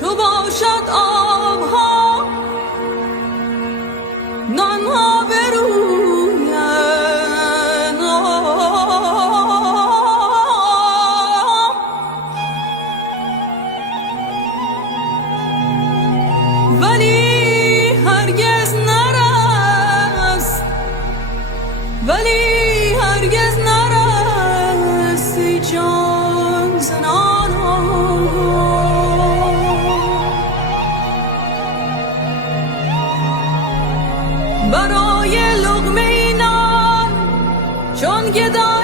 چو باشد آبها نانها برویند ولی هرگز نرست ولی هرگز نرست ای جان زنانا برای لقمه نان چون گدایان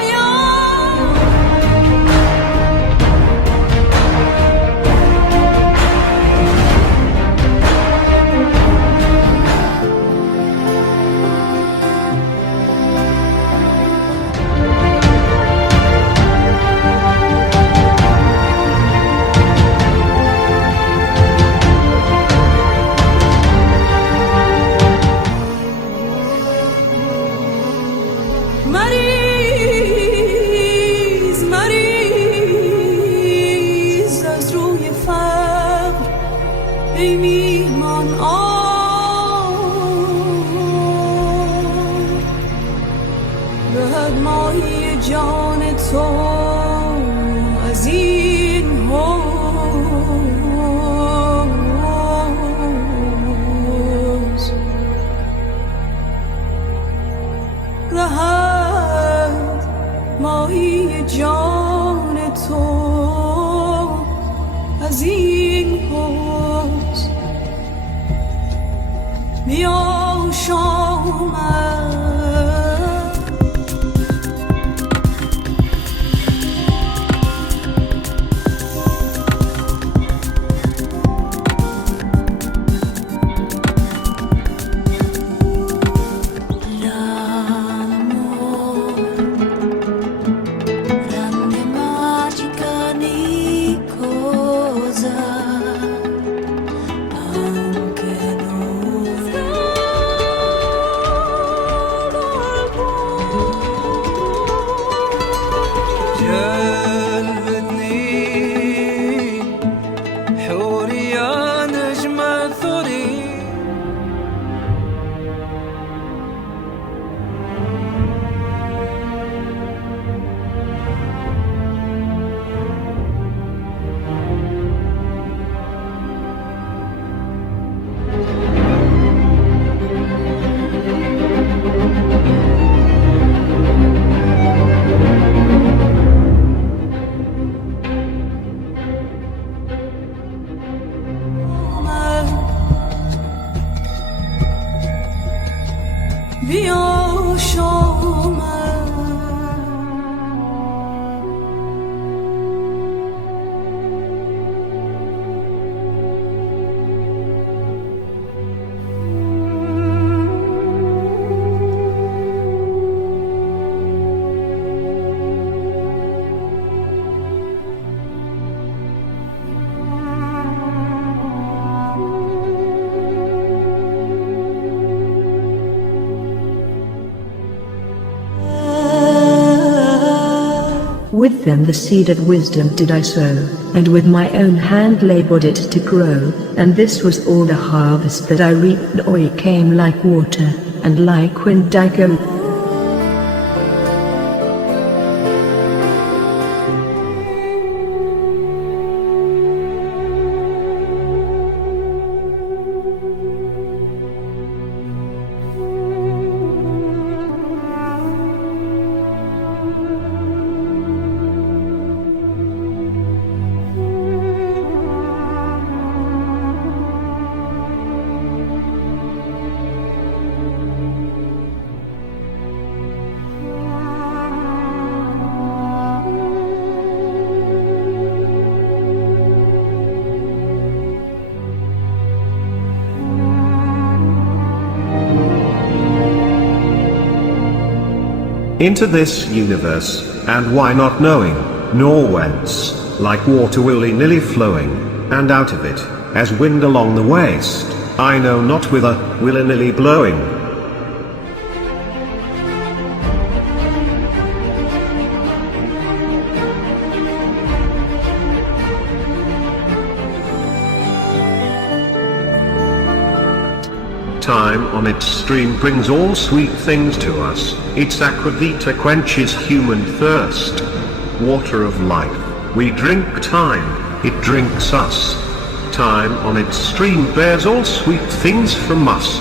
مریز مریز از روی فقر ای میهمان رهد ماهی جان تو از این حوض رهد ماهی جان تو از این حوض بیا شامد بیا شامد With them the seed of wisdom did I sow, and with my own hand labored it to grow, and this was all the harvest that I reaped. Oil came like water, and like wind I go. Into this universe, and why not knowing, nor whence, like water willy-nilly flowing, and out of it, as wind along the waste, I know not whither, willy-nilly blowing. Time on its stream brings all sweet things to us. Its aquavita quenches human thirst. Water of life, we drink time, it drinks us. Time on its stream bears all sweet things from us.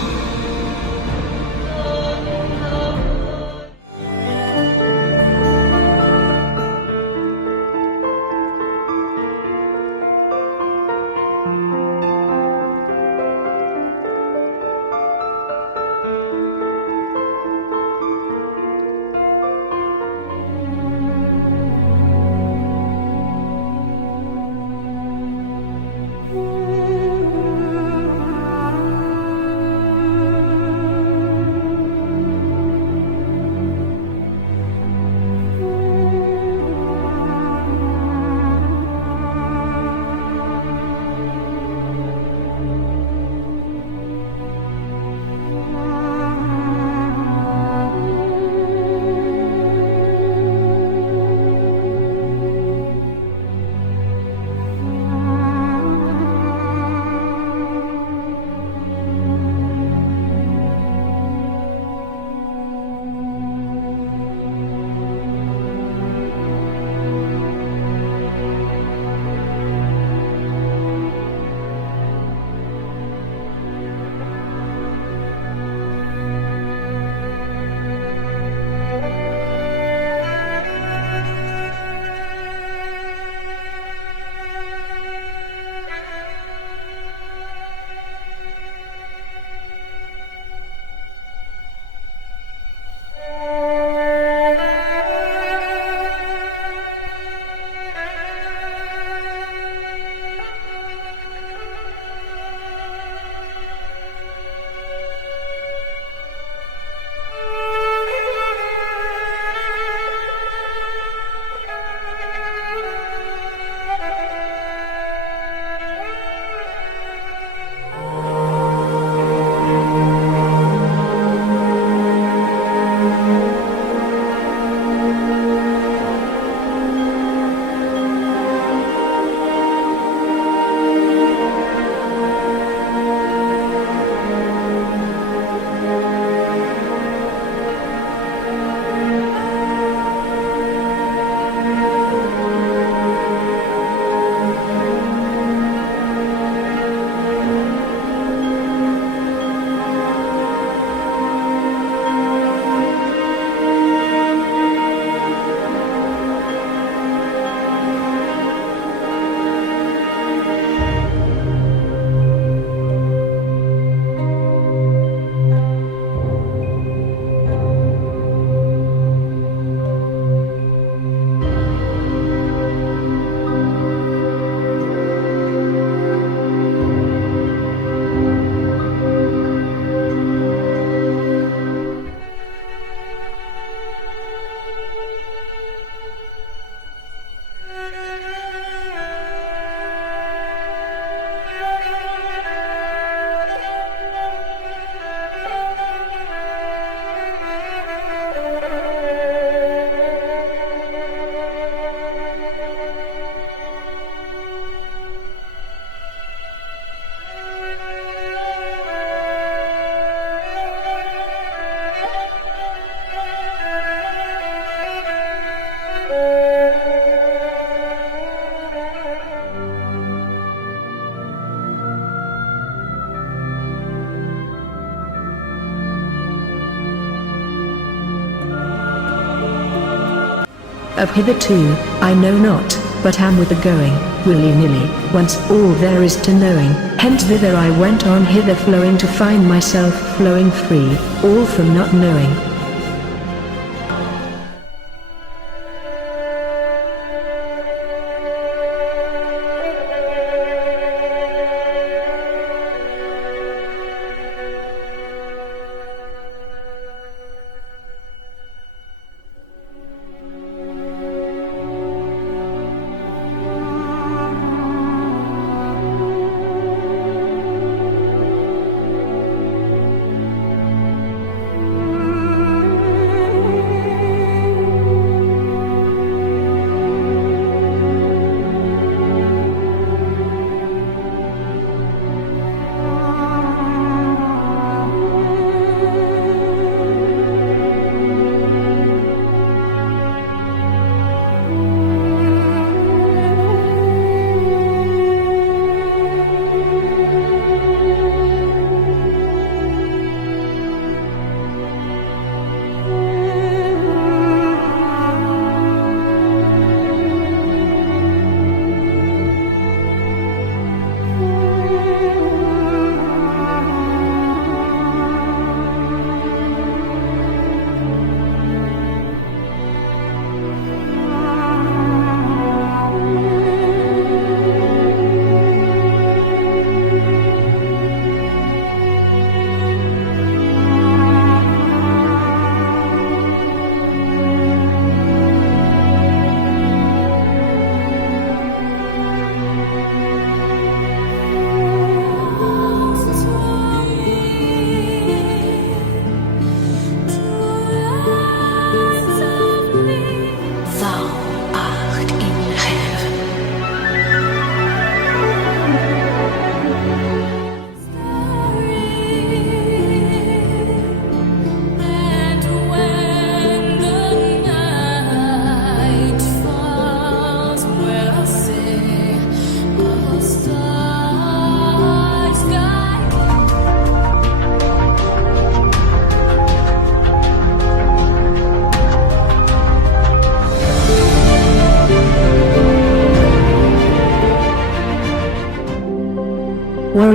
Of hitherto, I know not, but am with the going, willy-nilly, once all there is to knowing. Hence thither I went on hither flowing to find myself flowing free, all from not knowing.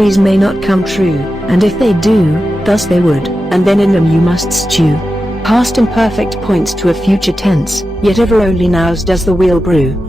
stories may not come true, and if they do, thus they would, and then in them you must stew. Past imperfect points to a future tense, yet ever only nows does the wheel brew.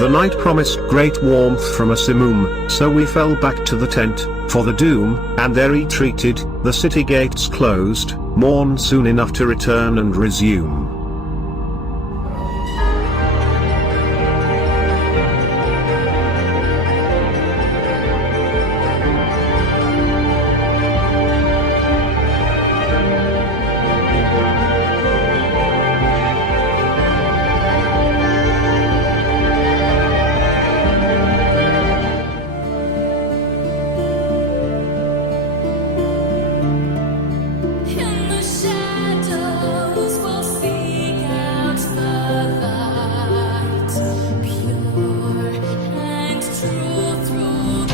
The night promised great warmth from a simoom, so we fell back to the tent, for the doom, and there retreated, the city gates closed, morn soon enough to return and resume. In the shadows we'll seek out the light, pure and true through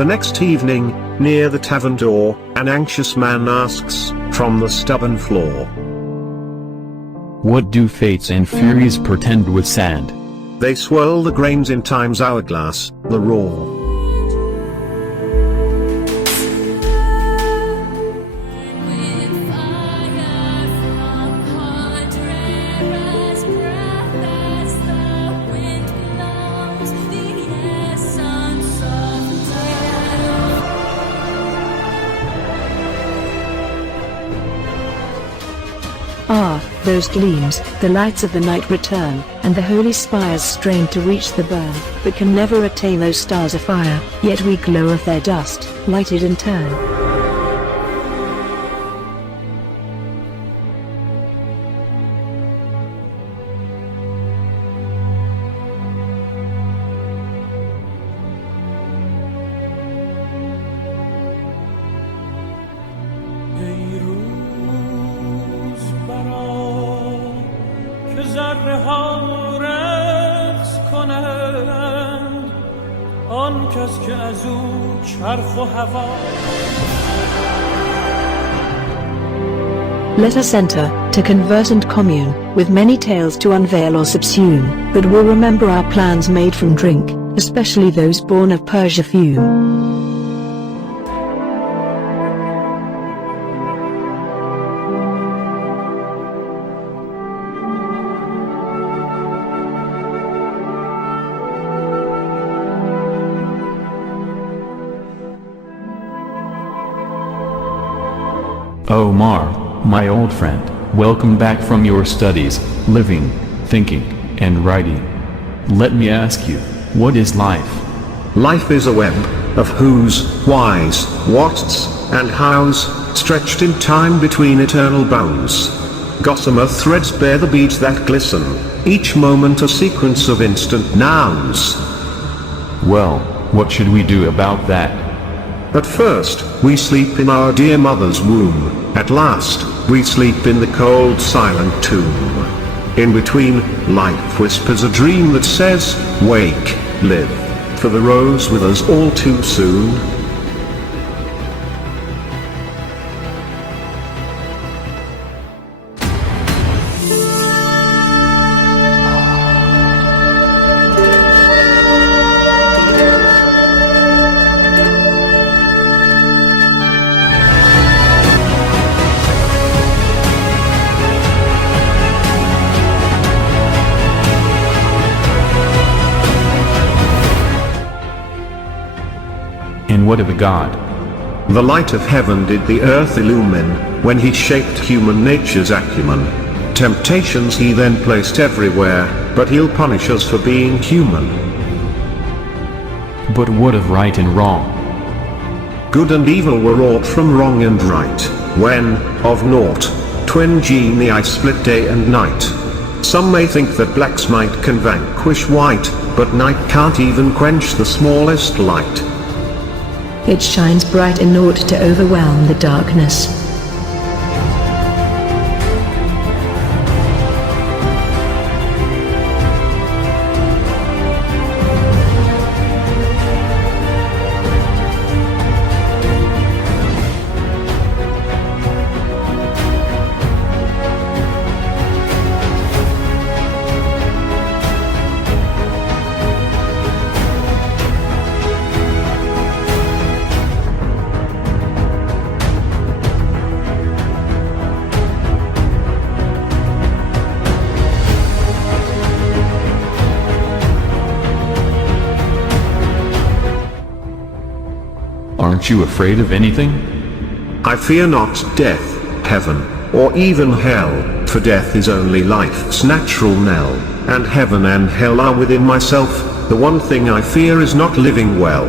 The next evening, near the tavern door, an anxious man asks, from the stubborn floor, "What do fates and furies portend with sand?" they swirl the grains in time's hourglass, the roar. with fire from hot air as breath as the wind blows, the essence of death. Ah, those gleams, the lights of the night return, and the holy spires strain to reach the burn, but can never attain those stars afire, yet we glow of their dust, lighted in turn. ای روز برا که ذره ها رقص کنند، آن کس که از او چرخ و هوا. Let us enter, to converse and commune, with many tales to unveil or subsume, but will remember our plans made from drink, especially those born of Persia fume. Omar, my old friend, welcome back from your studies, living, thinking, and writing. Let me ask you, what is life? Life is a web of whos, whys, whats, and hows, stretched in time between eternal bounds. Gossamer threads bear the beads that glisten, each moment a sequence of instant nouns. Well, what should we do about that? At first, we sleep in our dear mother's womb. At last, we sleep in the cold silent tomb. In between, life whispers a dream that says, wake, live, for the rose withers all too soon. And what of a God? The light of heaven did the earth illumine, when he shaped human nature's acumen. Temptations he then placed everywhere, but he'll punish us for being human. But what of right and wrong? Good and evil were wrought from wrong and right, when, of naught, twin genii split day and night. Some may think that black's might can vanquish white, but night can't even quench the smallest light. It shines bright in naught to overwhelm the darkness. Aren't you afraid of anything? I fear not death, heaven, or even hell, for death is only life's natural knell, and heaven and hell are within myself. The one thing I fear is not living well.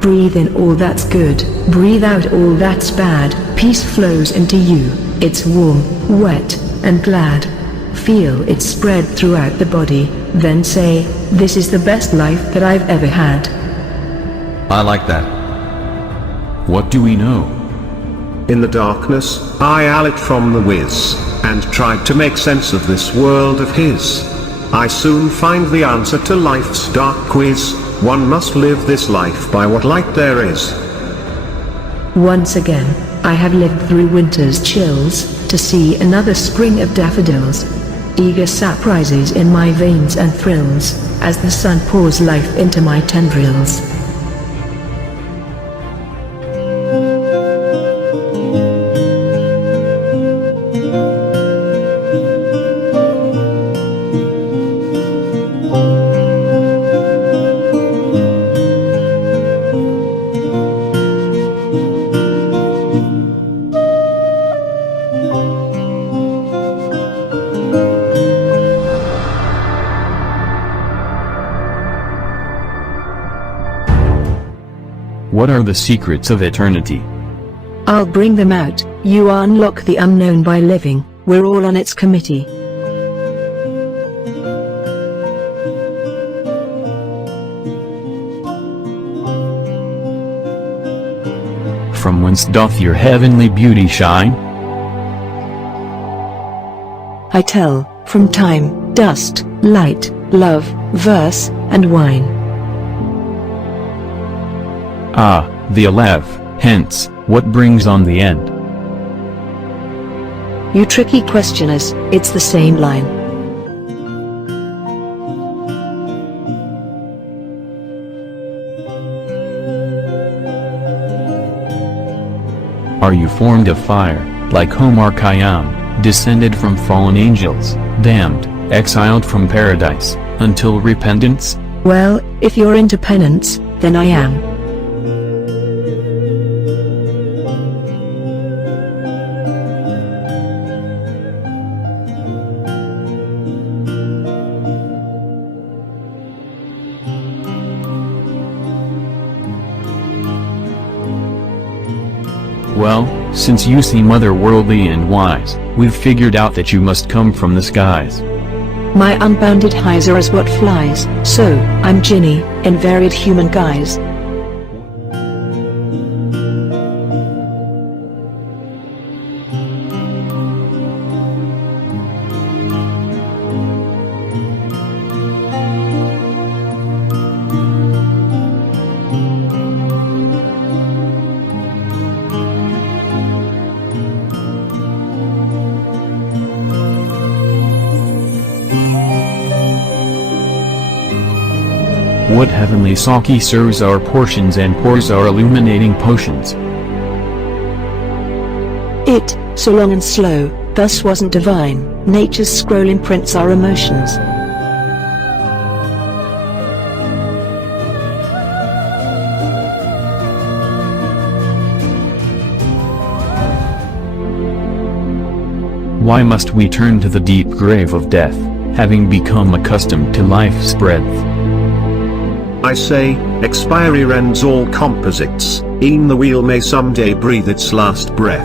Breathe in all that's good, breathe out all that's bad. Peace flows into you, it's warm, wet, and glad. Feel it spread throughout the body, then say, this is the best life that I've ever had. I like that. What do we know? In the darkness, I allied from the whiz, and tried to make sense of this world of his. I soon find the answer to life's dark quiz. One must live this life by what light there is. Once again, I have lived through winter's chills, to see another spring of daffodils. Eager sap rises in my veins and thrills, as the sun pours life into my tendrils. What are the secrets of eternity? I'll bring them out. You unlock the unknown by living. We're all on its committee. From whence doth your heavenly beauty shine? I tell, from time, dust, light, love, verse, and wine. Ah, the Aleph, hence, what brings on the end? You tricky questioners, it's the same line. Are you formed of fire, like Omar Khayyam, descended from fallen angels, damned, exiled from paradise, until repentance? Well, if you're into penance, then I am. Well, since you seem otherworldly and wise, we've figured out that you must come from the skies. My unbounded highs are as what flies, so, I'm Ginny, in varied human guise. What heavenly sake serves our portions and pours our illuminating potions? It, so long and slow, thus wasn't divine, nature's scroll imprints our emotions. Why must we turn to the deep grave of death, having become accustomed to life's breadth? I say, expiry rends all composites, e'en the wheel may someday breathe its last breath.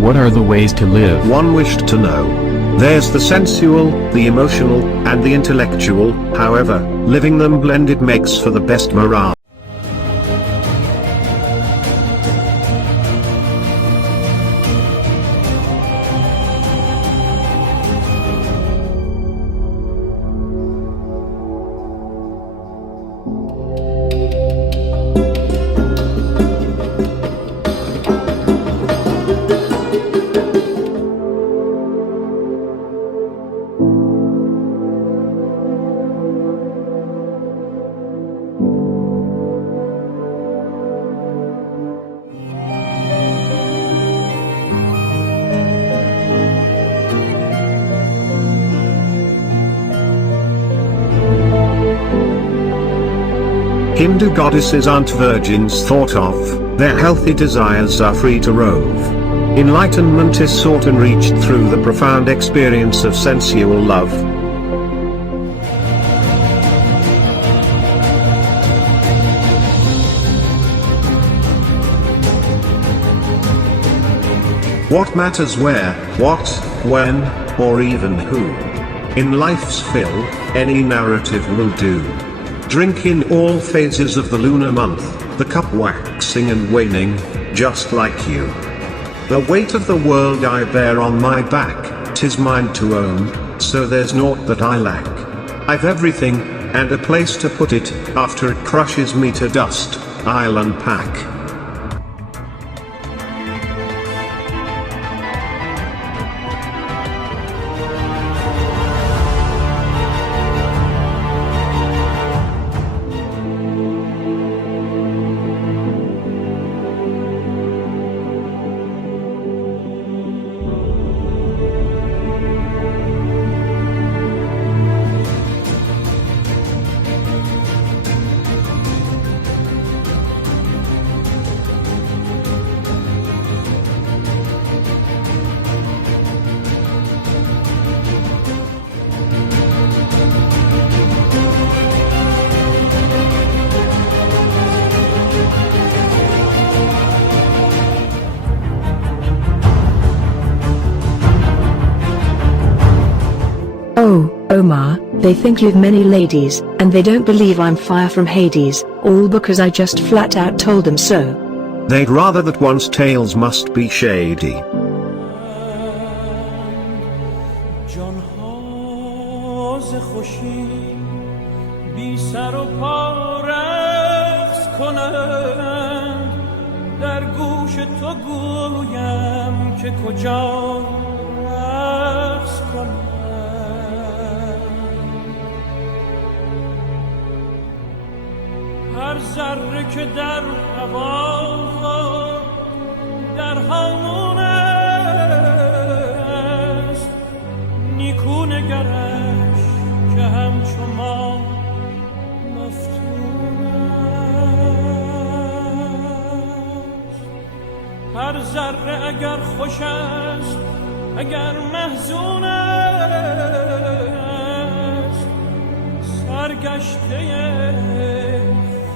What are the ways to live? One wished to know. There's the sensual, the emotional, and the intellectual, however, living them blended makes for the best morale. Hindu goddesses aren't virgins thought of, their healthy desires are free to rove. Enlightenment is sought and reached through the profound experience of sensual love. What matters where, what, when, or even who? In life's fill, any narrative will do. Drink in all phases of the lunar month, the cup waxing and waning, just like you. The weight of the world I bear on my back, 'tis mine to own, so there's naught that I lack. I've everything, and a place to put it, after it crushes me to dust, I'll unpack. Oh, Omar, they think you've many ladies, and they don't believe I'm fire from Hades, all because I just flat out told them so. They'd rather that one's tales must be shady. جان‌ها ز خوشی بی سر و پا رقص کنند در گوش تو گویم که کجا رقص کنند هر ذره که در هوا در هامون است نیکو نگرش که همچو ما مفتون است ذره اگر خوش است اگر محزون است سرگشته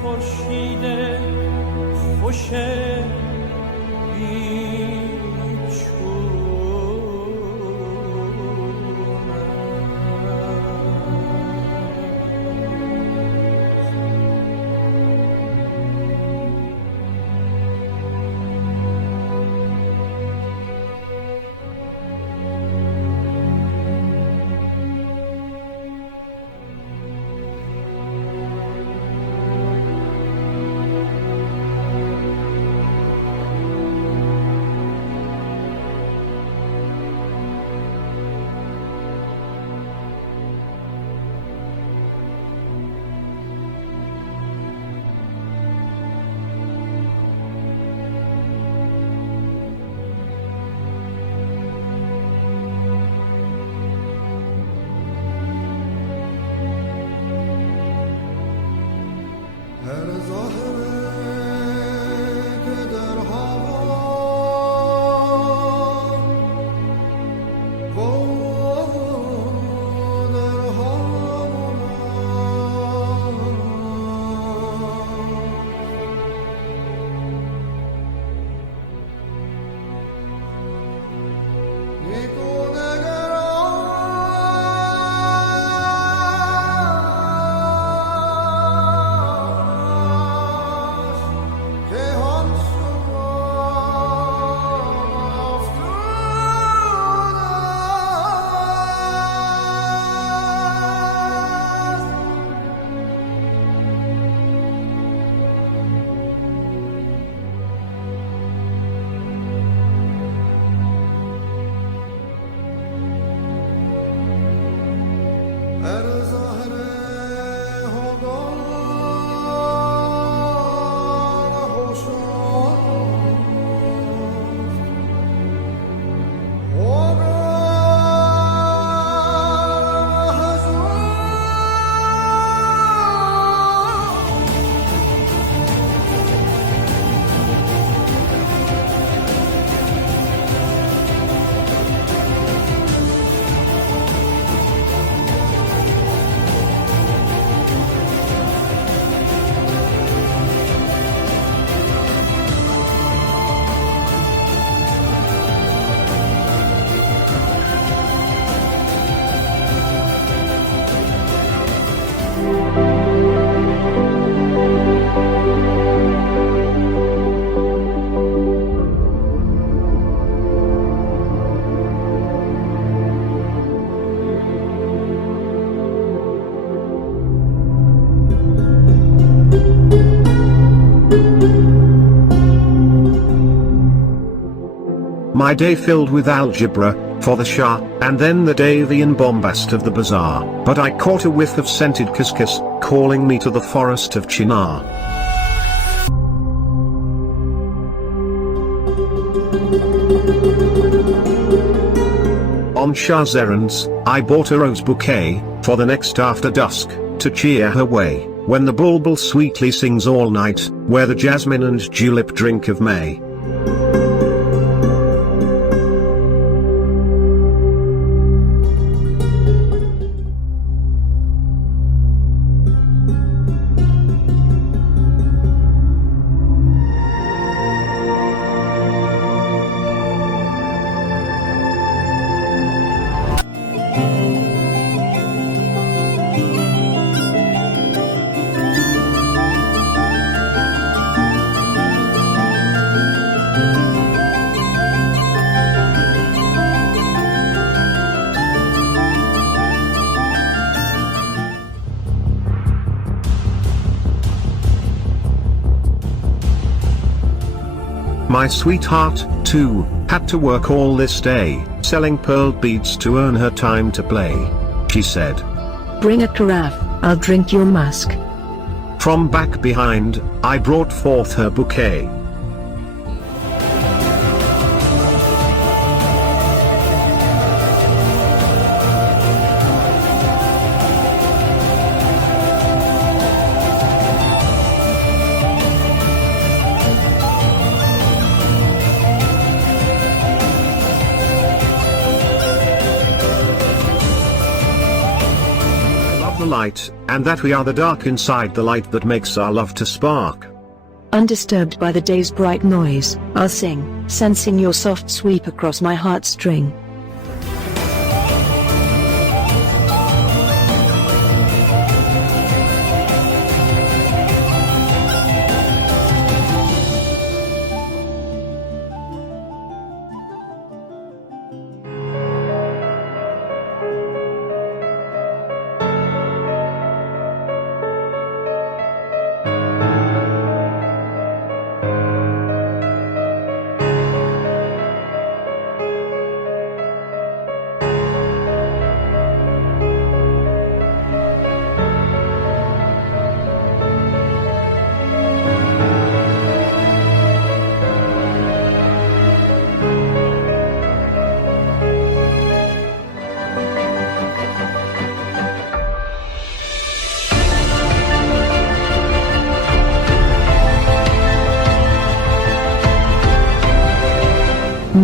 خورشید خوش My day filled with algebra, for the Shah, and then the davy and bombast of the bazaar, but I caught a whiff of scented couscous, calling me to the forest of Chinar. On Shah's errands, I bought a rose bouquet, for the next after dusk, to cheer her way, when the bulbul sweetly sings all night, where the jasmine and julep drink of May. My sweetheart, too, had to work all this day, selling pearl beads to earn her time to play. She said, "Bring a carafe, I'll drink your musk." From back behind, I brought forth her bouquet. light, and that we are the dark inside the light that makes our love to spark. Undisturbed by the day's bright noise, I'll sing, sensing your soft sweep across my heartstring.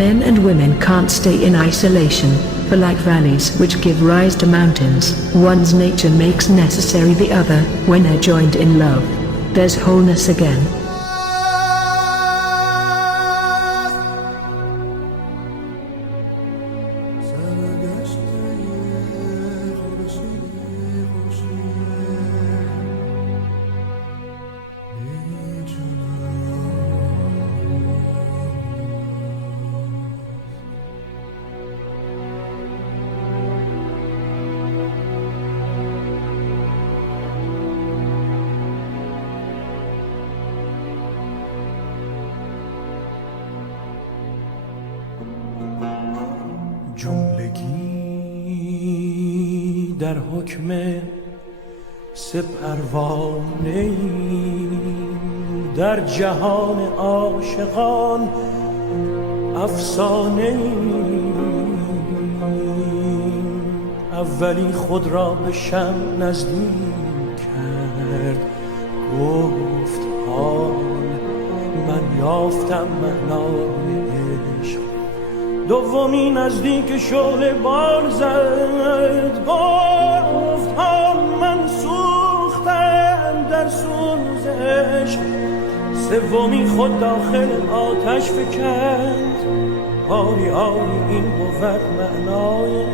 Men and women can't stay in isolation, for like valleys which give rise to mountains, one's nature makes necessary the other. When they're joined in love, there's wholeness again. جملگی در حکم سه پروانه در جهان عاشقان افسانه اولی خود را به شم نزدیک کرد، گفت حال من یافتم معنای عشق. دومی نزدیک شعله بار زد، گفت ها من سوختم در سوزش. سومی خود داخل آتش فکند، آری آری این بود معنای